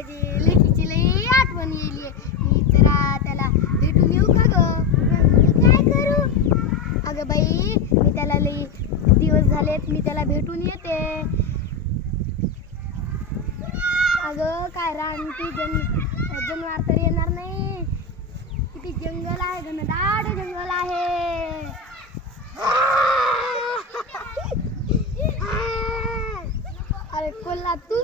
माझी लेकीची लई आठवण येईल मी जरा त्याला भेटून येऊ का ग? काय करू? अगं बाई मी त्याला लई दिवस झालेत मी त्याला भेटून येते. अगं काय रानटी जन जनावर तर येणार नाही. किती जंगल आहे घनदाट जंगल आहे. अरे कोल्हा तू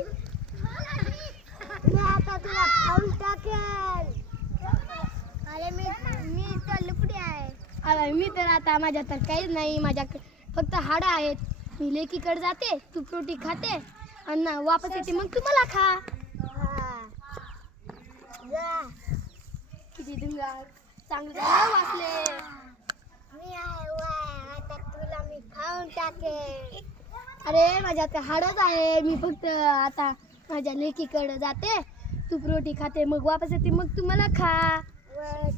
मी आता तुला खाऊन टाकेल अरे मी मी तर लुकडी आहे अरे मी तर आता माझ्या तर काहीच नाही माझ्याकडे फक्त हाडं आहेत. मी लेकीकडे जाते तू प्रोटी खाते आणि वापस येते मग तू मला खा. किती दुंगा चांगलं वाचले. मी आहे आता तुला मी खाऊन टाके अरे माझ्या तर हाडच आहे. मी फक्त आता माझ्या लेकीकडे जाते तू प्रोटी खाते मग वापस येते मग तू मला खा.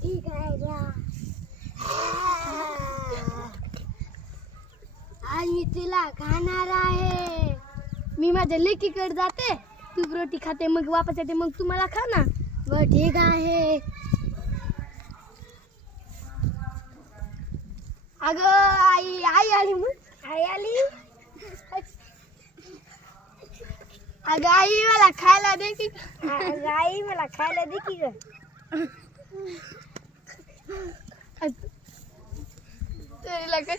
ठीक आहे आज मी तुला खाणार आहे. मी माझ्या लेकीकडे जाते. तू रोटी खाते मग वापस येते मग तू मला खा ना व ठीक आहे. अगं आई आई आली मग आई आली? अगं आई मला खायला दे की. आई मला खायला दे की ग. काय